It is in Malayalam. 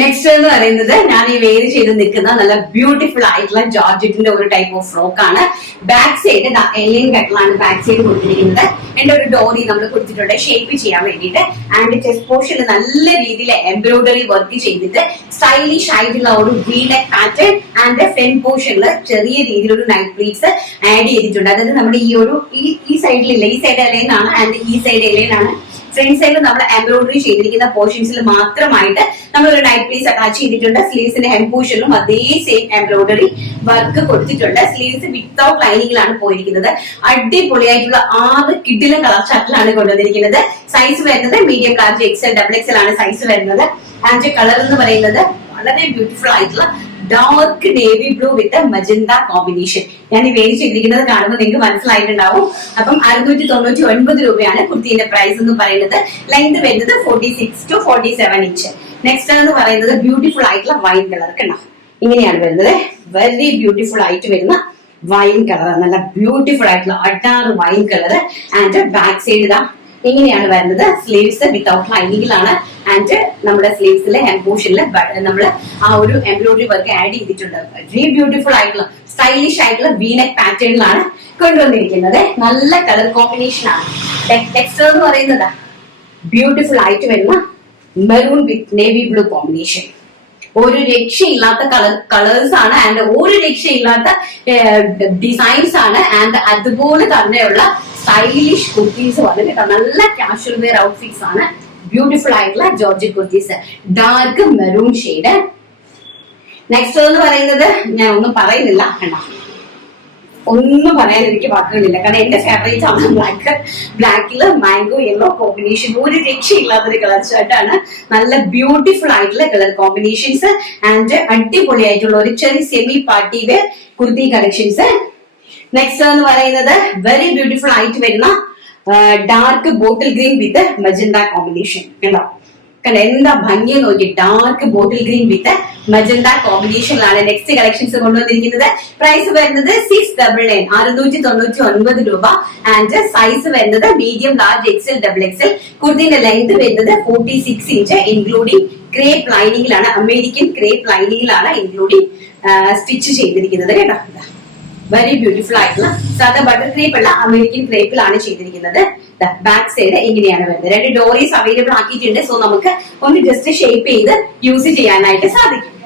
നെക്സ്റ്റ് എന്ന് പറയുന്നത് ഞാൻ ഈ വെയർ ചെയ്ത് നിൽക്കുന്ന നല്ല ബ്യൂട്ടിഫുൾ ആയിട്ടുള്ള ജോർജറ്റിന്റെ ഒരു ടൈപ്പ് ഓഫ് ഫ്രോക്ക് ആണ്. ബാക്ക് സൈഡ് എലിയൻ കട്ടിലാണ് ബാക്ക് സൈഡ് കൊടുത്തിരിക്കുന്നത്. എന്റെ ഒരു ഡോറി നമ്മൾ കൊടുത്തിട്ടുണ്ട് ഷേപ്പ് ചെയ്യാൻ വേണ്ടിയിട്ട്. ആൻഡ് ചെസ്റ്റ് പോർഷനിൽ നല്ല രീതിയിൽ എംബ്രോയിഡറി വർക്ക് ചെയ്തിട്ട് സ്റ്റൈലിഷ് ആയിട്ടുള്ള ഒരു V neck pattern and front പോർഷനിൽ ചെറിയ രീതിയിലൊരു നൈറ്റ് പ്ലീറ്റ്സ് ആഡ് ചെയ്തിട്ടുണ്ട്. അതായത് നമ്മുടെ ഈ സൈഡിലില്ല, ഈ സൈഡ് എലൈൻ ആണ് ആൻഡ് ഈ സൈഡ് എലൈൻ ആണ്. ഫ്രണ്ട് സൈഡിൽ നമ്മൾ എംബ്രോയിഡറി ചെയ്തിരിക്കുന്ന പോർഷൻസിൽ മാത്രമായിട്ട് നമ്മളൊരു നൈറ്റ് പീസ് അറ്റാച്ച് ചെയ്തിട്ടുണ്ട്. സ്ലീവ്സിന്റെ ഹെം പോർഷനിലും അതേ സെയിം എംബ്രോയിഡറി വർക്ക് കൊടുത്തിട്ടുണ്ട്. സ്ലീവ്സ് വിത്തൗട്ട് ലൈനിങ്ങിലാണ് പോയിരിക്കുന്നത്. അടിപൊളിയായിട്ടുള്ള 6 കിഡിലും കളർ ചാർട്ടിലാണ് കൊണ്ടുവന്നിരിക്കുന്നത്. സൈസ് വരുന്നത് medium, large, XL, double XL ആണ് സൈസ് വരുന്നത്. ആൻഡ് കളർ എന്ന് പറയുന്നത് വളരെ ബ്യൂട്ടിഫുൾ ആയിട്ടുള്ള dark navy blue with magenta combination. ഞാൻ ഈ വേരി ചെയ്തിരിക്കുന്നത് കാണുമ്പോൾ നിങ്ങൾക്ക് മനസ്സിലായിട്ടുണ്ടാവും. അപ്പം 699 രൂപയാണ് കുർത്തിന്റെ പ്രൈസ് എന്ന് പറയുന്നത്. ലെങ്ത് വരുന്നത് 46 to 47 ഇഞ്ച്. നെക്സ്റ്റ് എന്ന് പറയുന്നത് ബ്യൂട്ടിഫുൾ ആയിട്ടുള്ള വൈൻ കളർ കണ്ടോ, ഇങ്ങനെയാണ് വരുന്നത്. വെരി ബ്യൂട്ടിഫുൾ ആയിട്ട് വരുന്ന വൈൻ കളർ, നല്ല ബ്യൂട്ടിഫുൾ ആയിട്ടുള്ള അഡാറ് wine colour. And back side ഇതാ ഇങ്ങനെയാണ് വരുന്നത്. Sleeves without ലൈനിങ്ങിലാണ്. ആൻഡ് നമ്മുടെ സ്ലീവ്സിലെ ഹെം പോർഷനിൽ നമ്മൾ ആ ഒരു എംബ്രോയിഡറി വർക്ക് ആഡ് ചെയ്തിട്ടുണ്ട്. വെരി ബ്യൂട്ടിഫുൾ ആയിട്ടുള്ള സ്റ്റൈലിഷ് ആയിട്ടുള്ള വി നെക്ക് പാറ്റേണിലാണ് കൊണ്ടുവന്നിരിക്കുന്നത്. നല്ല കളർ കോമ്പിനേഷൻ ആണ്. ടെക്സ്റ്റർ എന്ന് പറയുന്നത് ബ്യൂട്ടിഫുൾ ആയിട്ട് വരുന്ന മെറൂൺ വിത്ത് നേവി ബ്ലൂ കോമ്പിനേഷൻ. ഒരു രക്ഷയില്ലാത്ത കളേഴ്സ് ആണ് ആൻഡ് ഒരു രക്ഷയില്ലാത്ത ഡിസൈൻസ് ആണ്. ആൻഡ് അതുപോലെ തന്നെയുള്ള സ്റ്റൈലിഷ് കുർത്തീസ് വന്നിട്ട് നല്ല കാഷ്വൽ വെയർ ഔട്ട്ഫിറ്റ്സ് ആണ്. ബ്യൂട്ടിഫുൾ ആയിട്ടുള്ള georgette kurtis, dark maroon shade. Next എന്ന് പറയുന്നത് ഞാൻ ഒന്നും പറയുന്നില്ല, ഒന്നും പറയാൻ എനിക്ക് വാക്കുകളില്ല. കാരണം എന്റെ ഫേവറേറ്റ് ആണ് ബ്ലാക്കില് മാംഗോ യെല്ലോ കോമ്പിനേഷൻ. ഒരു രക്ഷയില്ലാത്തൊരു കളർ ഷർട്ടാണ്. നല്ല ബ്യൂട്ടിഫുൾ ആയിട്ടുള്ള കളർ കോമ്പിനേഷൻസ് ആൻഡ് അടിപൊളിയായിട്ടുള്ള ഒരു ചെറിയ semi party wear kurti collections. Next എന്ന് പറയുന്നത് വെരി ബ്യൂട്ടിഫുൾ ആയിട്ട് വരുന്ന dark bottle green with magenta combination. കണ്ടോ എന്താ ഭംഗി നോക്കി, dark bottle green with magenta കോമ്പിനേഷനിലാണ് നെക്സ്റ്റ് കളക്ഷൻസ് കൊണ്ടുവന്നിരിക്കുന്നത്. പ്രൈസ് വരുന്നത് 699 699 രൂപ. ആൻഡ് സൈസ് വരുന്നത് medium, large, XL, double XL. കുർത്തിന്റെ ലെങ്ത് വരുന്നത് 46 ഇഞ്ച് ഇൻക്ലൂഡിംഗ് ക്രേപ്പ് ലൈനിങ്ങിലാണ്. അമേരിക്കൻ ക്രേപ്പ് ലൈനിങ്ങിലാണ് ഇൻക്ലൂഡിംഗ് സ്റ്റിച്ച് ചെയ്തിരിക്കുന്നത് കേട്ടോ. വെരി ബ്യൂട്ടിഫുൾ ആയിട്ടുള്ള സാധാ ബട്ടർ ക്രേപ്പ് അല്ല, അമേരിക്കൻ ക്രേപ്പിലാണ് ചെയ്തിരിക്കുന്നത്. ബാക്ക് സൈഡ് ഇങ്ങനെയാണ് വരുന്നത്. 2 ഡോറീസ് അവൈലബിൾ ആക്കിയിട്ടുണ്ട്. സോ നമുക്ക് ഒന്ന് ജസ്റ്റ് ഷേപ്പ് ചെയ്ത് യൂസ് ചെയ്യാനായിട്ട് സാധിക്കും.